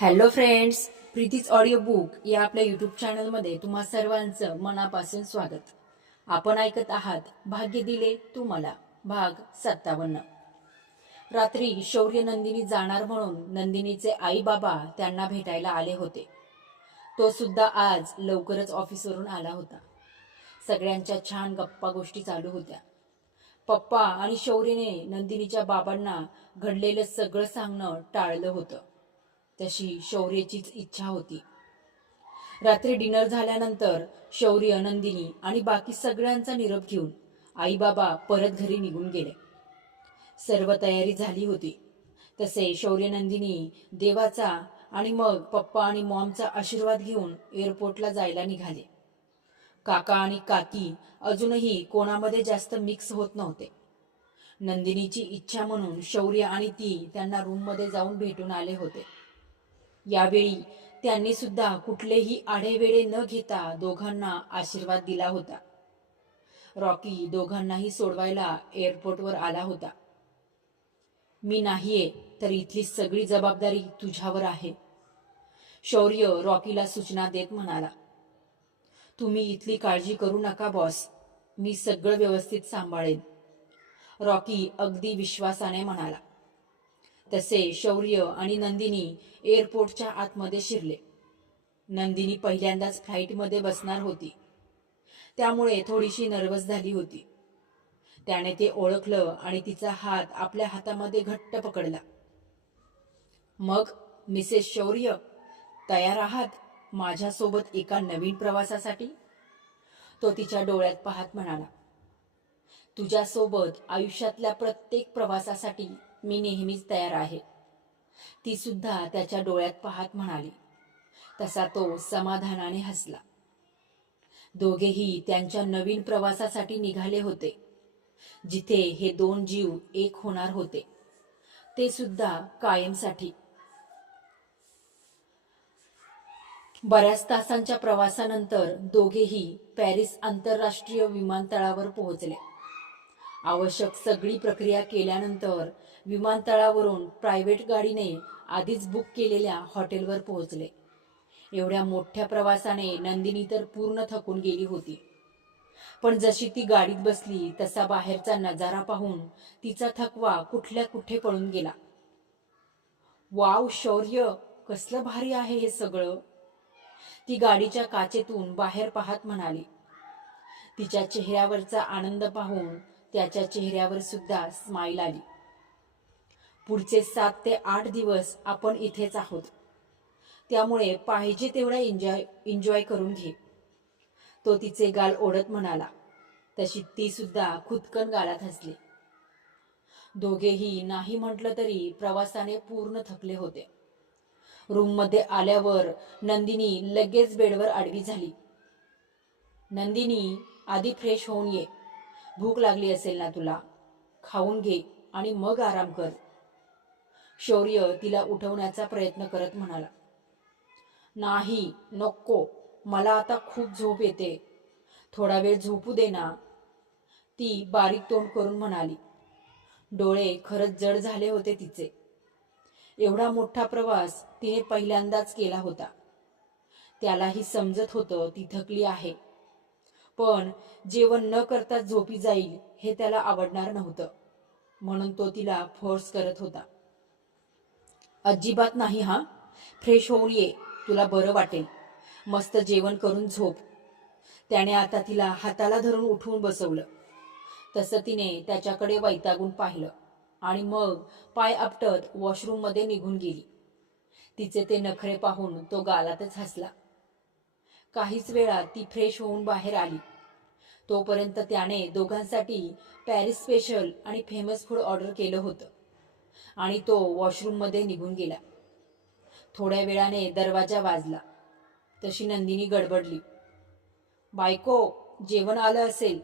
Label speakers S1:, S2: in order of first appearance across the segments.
S1: Hello friends Preeti's audio book या आपल्या YouTube चॅनलमध्ये तुम्हा सर्वांचं मनापासून स्वागत. आपण ऐकत आहात भाग्य दिले तू मला भाग सत्तावन्न. रात्री शौर्य नंदिनी जाणार म्हणून नंदिनीचे आई बाबा त्यांना भेटायला आले होते. तो सुद्धा आज लवकरच ऑफिसवरून आला होता. सगळ्यांच्या छान गप्पा गोष्टी चालू होत्या. पप्पा आणि शौर्यने नंदिनीच्या बाबांना घडलेलं सगळं सांगणं टाळलं होतं. तशी शौर्यचीच इच्छा होती. रात्री डिनर झाल्यानंतर शौर्य नंदिनी आणि बाकी सगळ्यांचा निरोप घेऊन आई बाबा परत घरी निघून गेले. सर्व तयारी झाली होती. तसे शौर्य नंदिनी देवाचा आणि मग पप्पा आणि मॉमचा आशीर्वाद घेऊन एअरपोर्टला जायला निघाले. काका आणि काकी अजूनही कोणामध्ये जास्त मिक्स होत नव्हते. नंदिनीची इच्छा म्हणून शौर्य आणि ती त्यांना रूममध्ये जाऊन भेटून आले होते. यावेळी त्यांनी सुद्धा कुठलेही आढेवेळे न घेता दोघांना आशीर्वाद दिला होता. रॉकी दोघांनाही सोडवायला एअरपोर्टवर आला होता. मी नाहीये तर इथली सगळी जबाबदारी तुझ्यावर आहे. शौर्य रॉकीला सूचना देत म्हणाला. तुम्ही इथली काळजी करू नका बॉस. मी सगळं व्यवस्थित सांभाळेन. रॉकी अगदी विश्वासाने म्हणाला. तसे शौर्य आणि नंदिनी एअरपोर्टच्या आतमध्ये शिरले. नंदिनी पहिल्यांदाच फ्लाईटमध्ये बसणार होती. त्यामुळे थोडीशी नर्वस झाली होती. त्याने ते ओळखलं आणि तिचा हात आपल्या हातामध्ये घट्ट पकडला. मग मिसेस शौर्य तयार आहात माझ्यासोबत एका नवीन प्रवासासाठी? तो तिच्या डोळ्यात पाहत म्हणाला. तुझ्यासोबत आयुष्यातल्या प्रत्येक प्रवासासाठी मी नेहमीच तयार आहे. ती सुद्धा त्याच्या डोळ्यात पाहत म्हणाली. तसा तो समाधानाने हसला. दोघेही त्यांच्या नवीन प्रवासासाठी निघाले होते. जिथे हे दोन जीव एक होणार होते. ते सुद्धा कायमसाठी. बऱ्याच तासांच्या प्रवासानंतर दोघेही पॅरिस आंतरराष्ट्रीय विमानतळावर पोहोचले. आवश्यक सगळी प्रक्रिया केल्यानंतर विमानतळावरून प्रायव्हेट गाडीने आधीच बुक केलेल्या हॉटेलवर पोहोचले. एवढ्या मोठ्या प्रवासाने नंदिनी तर पूर्ण थकून गेली होती. पण जशी ती गाडीत बसली तसा बाहेरचा नजारा पाहून तिचा थकवा कुठल्या कुठे पळून गेला. वाव शौर्य! कसलं भारी आहे हे सगळं. ती गाडीच्या काचेतून बाहेर पाहत म्हणाली. तिच्या चेहऱ्यावरचा आनंद पाहून त्याच्या चेहऱ्यावर सुद्धा स्माईल आली. पुढचे सात ते आठ दिवस आपण इथेच आहोत. त्यामुळे पाहिजे तेवढा एन्जॉय एन्जॉय करून घे. तो तिचे गाल ओढत म्हणाला. तशी ती सुद्धा खुदकन गाळात हसली. दोघेही नाही म्हटलं तरी प्रवासाने पूर्ण थकले होते. रूममध्ये आल्यावर नंदिनी लगेच बेडवर आडवी झाली. नंदिनी आधी फ्रेश होऊन ये. भूक लागली असेल ना तुला? खाऊन घे आणि मग आराम कर. शौर्य तिला उठवण्याचा प्रयत्न करत म्हणाला. नाही नको. मला आता खूप झोप येते. थोडा वेळ झोपू दे ना. ती बारीक तोंड करून म्हणाली. डोळे खरंच जड झाले होते तिचे. एवढा मोठा प्रवास तिने पहिल्यांदाच केला होता. त्यालाही समजत होतं ती थकली आहे. पण जेवण न करता झोपी जाईल हे त्याला आवडणार नव्हतं. म्हणून तो तिला फोर्स करत होता. अजिबात नाही हा. फ्रेश होऊन ये तुला बरं वाटेल. मस्त जेवण करून झोप. त्याने आता तिला हाताला धरून उठवून बसवलं. तसं तिने त्याच्याकडे वैतागून पाहिलं. आणि मग पाय आपटत वॉशरूममध्ये निघून गेली. तिचे ते नखरे पाहून तो गालातच हसला. काहीच वेळात ती फ्रेश होऊन बाहेर आली. तोपर्यंत त्याने दोघांसाठी पॅरिस स्पेशल आणि फेमस फूड ऑर्डर केलं होतं. आणि तो वॉशरूममध्ये निघून गेला. थोड्या वेळाने दरवाजा वाजला. तशी नंदिनी गडबडली. बायको जेवण आलं असेल.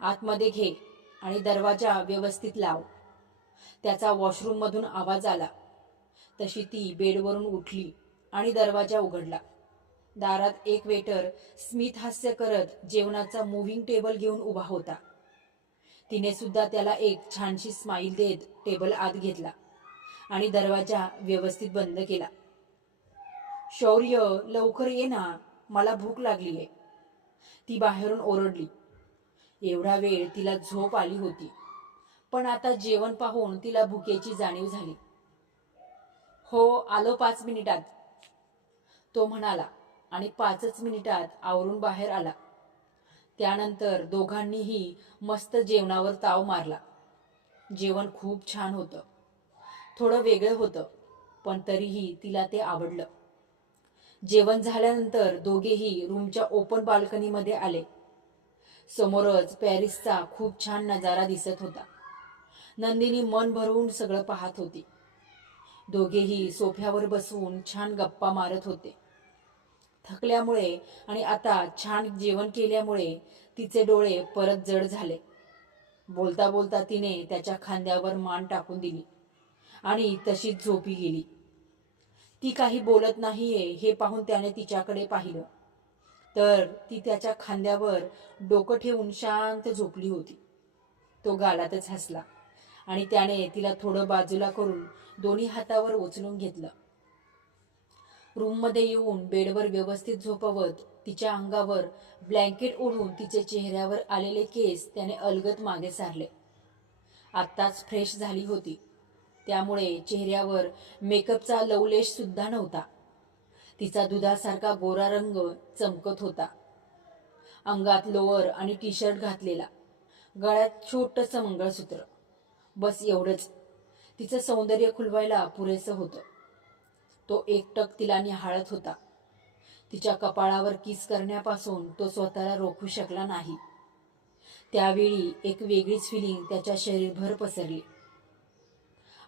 S1: आतमध्ये घे आणि दरवाजा व्यवस्थित लाव. त्याचा वॉशरूममधून आवाज आला. तशी ती बेडवरून उठली आणि दरवाजा उघडला. दारात एक वेटर स्मित हास्य करत जेवणाचा मुव्हिंग टेबल घेऊन उभा होता. तिने सुद्धा त्याला एक छानशी स्माईल देत टेबल आत घेतला आणि दरवाजा व्यवस्थित बंद केला. शौर्य लवकर ये ना मला भूक लागली आहे. ती बाहेरून ओरडली. एवढा वेळ तिला झोप आली होती पण आता जेवण पाहून तिला भुकेची जाणीव झाली. हो आलो पाच मिनिटात. तो म्हणाला आणि पाचच मिनिटात आवरून बाहेर आला. त्यानंतर दोघांनीही मस्त जेवणावर ताव मारला. जेवण खूप छान होतं. थोडं वेगळं होतं पण तरीही तिला ते आवडलं. जेवण झाल्यानंतर दोघेही रूमच्या ओपन बाल्कनीमध्ये आले. समोरच पॅरिसचा खूप छान नजारा दिसत होता. नंदिनी मन भरवून सगळं पाहत होती. दोघेही सोफ्यावर बसवून छान गप्पा मारत होते. थकल्यामुळे आणि आता छान जेवण केल्यामुळे तिचे डोळे परत जड झाले. बोलता बोलता तिने त्याच्या खांद्यावर मान टाकून दिली आणि तशीच झोपी गेली. ती काही बोलत नाहीये हे पाहून त्याने तिच्याकडे पाहिलं. तर ती त्याच्या खांद्यावर डोकं ठेवून शांत झोपली होती. तो गालातच हसला आणि त्याने तिला थोडं बाजूला करून दोन्ही हातावर उचलून घेतलं. रूममध्ये येऊन बेडवर व्यवस्थित झोपवत तिच्या अंगावर ब्लँकेट ओढून तिचे चेहऱ्यावर आलेले केस त्याने अलगत मागे सारले. आत्ताच फ्रेश झाली होती. त्यामुळे चेहऱ्यावर मेकअपचा लवलेश सुद्धा नव्हता. तिचा दुधासारखा गोरा रंग चमकत होता. अंगात लोअर आणि टी शर्ट घातलेला. गळ्यात छोटंसं मंगळसूत्र. बस एवढंच. तिचं सौंदर्य खुलवायला पुरेसं होतं. तो एकटक तिला निहाळत होता. तिच्या कपाळावर किस करण्यापासून तो स्वतःला रोखू शकला नाही. त्यावेळी एक वेगळीच फिलिंग त्याच्या शरीरभर पसरली.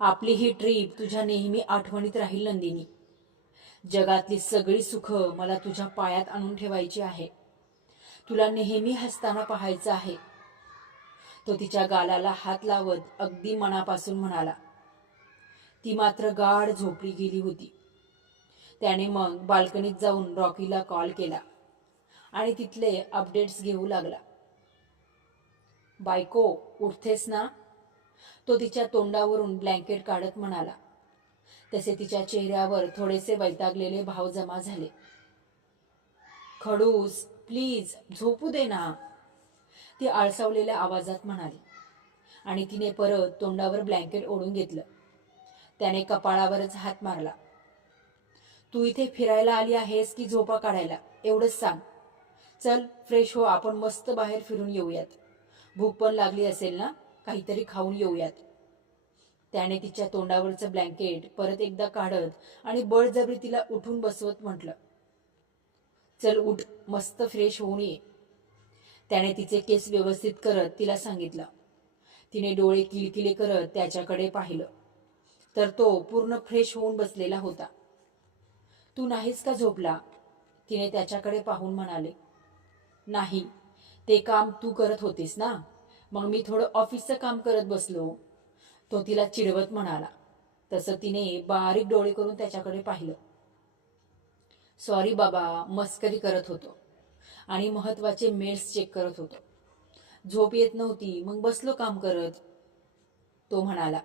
S1: आपली ही ट्रीप तुझ्या नेहमी आठवणीत राहील नंदिनी. जगातली सगळी सुख मला तुझ्या पायात आणून ठेवायची आहे. तुला नेहमी हसताना पाहायचं आहे. तो तिच्या गालाला हात लावत अगदी मनापासून म्हणाला. ती मात्र गाढ झोपली गेली होती. त्याने मग बाल्कनीत जाऊन रॉकीला कॉल केला आणि तिथले अपडेट्स घेऊ लागला. बायको उठतेस ना? तो तिच्या तोंडावरून ब्लँकेट काढत म्हणाला. तसे तिच्या चेहऱ्यावर थोडेसे वैतागलेले भाव जमा झाले. खडूस प्लीज झोपू दे ना. ती आळसावलेल्या आवाजात म्हणाली आणि तिने परत तोंडावर ब्लँकेट ओढून घेतलं. त्याने कपाळावरच हात मारला. तू इथे फिरायला आली आहेस की झोपा काढायला? एवढंच सांग. चल फ्रेश हो आपण मस्त बाहेर फिरून येऊयात. भूक पण लागली असेल ना? काहीतरी खाऊन येऊयात. त्याने तिच्या तोंडावरचं ब्लँकेट परत एकदा काढत आणि बळजबरी तिला उठून बसवत म्हटलं चल उठ मस्त फ्रेश होऊन ये. त्याने तिचे केस व्यवस्थित करत तिला सांगितलं. तिने डोळे किलकिले करत त्याच्याकडे पाहिलं. तर तो पूर्ण फ्रेश होऊन बसलेला होता. तू नाहीस का झोपला? तिने त्याच्याकडे पाहून म्हणाले. नाही ते काम तू करत होतीस ना? मग मी थोडं ऑफिसचं काम करत बसलो. तो तिला चिडवत म्हणाला. तसं तिने बारीक डोळे करून त्याच्याकडे पाहिलं. सॉरी बाबा मस्करी करत होतो. आणि महत्त्वाचे मेल्स चेक करत होतो. झोप येत नव्हती मग बसलो काम करत. तो म्हणाला.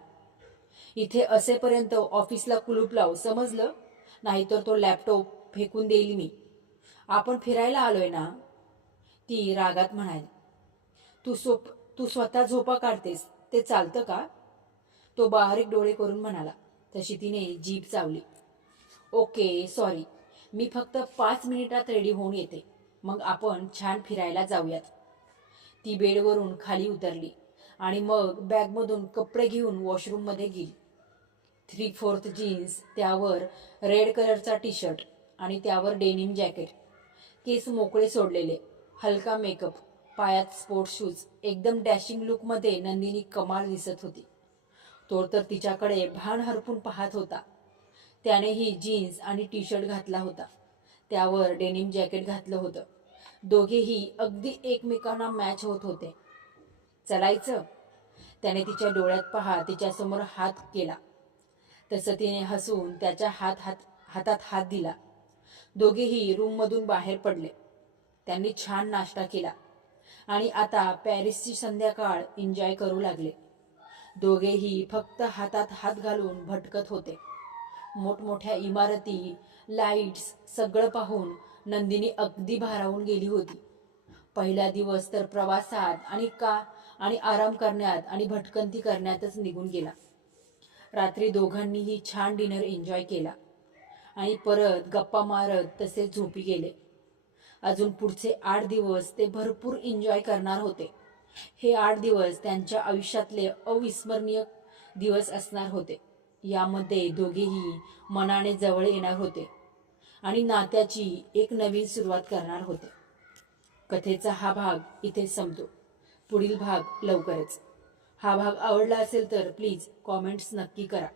S1: इथे असेपर्यंत ऑफिसला कुलूप लाव समजलं? नाहीतर तो लॅपटॉप फेकून देईल मी. आपण फिरायला आलोय ना? ती रागात म्हणाली. तू सोप तू स्वतः झोपा काढतेस ते चालतं का? तो बारीक डोळे करून म्हणाला. तशी तिने जीभ चावली. Okay sorry. मी फक्त पाच मिनिटात रेडी होऊन येते. मग आपण छान फिरायला जाऊयात. ती बेडवरून खाली उतरली आणि मग बॅगमधून कपडे घेऊन वॉशरूममध्ये गेली. थ्री फोर्थ जीन्स त्यावर रेड कलरचा टी शर्ट आणि त्यावर डेनिम जॅकेट. केस मोकळे सोडलेले हलका मेकअप पायात स्पोर्ट्स शूज एकदम डॅशिंग लुकमध्ये नंदिनी कमाल दिसत होती. तो तर तिच्याकडे भान हरपून पाहत होता. त्यानेही जीन्स आणि टी शर्ट घातला होता. त्यावर डेनिम जॅकेट घातलं होतं. दोघेही अगदी एकमेकांना मॅच होत होते. चलायचं? त्याने तिच्या डोळ्यात पहा तिच्यासमोर हात केला. तसं तिने हसून त्याच्या हात हात हातात हात दिला. दोघेही रूममधून बाहेर पडले. त्यांनी छान नाश्ता केला. आणि आता पॅरिसची संध्याकाळ एन्जॉय करू लागले. दोघेही फक्त हातात हात घालून भटकत होते. मोठमोठ्या इमारती लाईट्स सगळं पाहून नंदिनी अगदी भारावून गेली होती. पहिला दिवस तर प्रवासात आणि का आणि आराम करण्यात आणि भटकंती करण्यातच निघून गेला. रात्री दोघांनीही छान डिनर एन्जॉय केला. आणि परत गप्पा मारत तसे झोपी गेले. अजून पुढचे आठ दिवस ते भरपूर एन्जॉय करणार होते. हे आठ दिवस त्यांच्या आयुष्यातले अविस्मरणीय दिवस असणार होते. यामध्ये दोघेही मनाने जवळ येणार होते. आणि नात्याची एक नवीन सुरुवात करणार होते. कथेचा हा भाग इथे संपतो. पुढील भाग लवकरच. हा भाग आवडला असेल तर प्लीज कॉमेंट्स नक्की करा.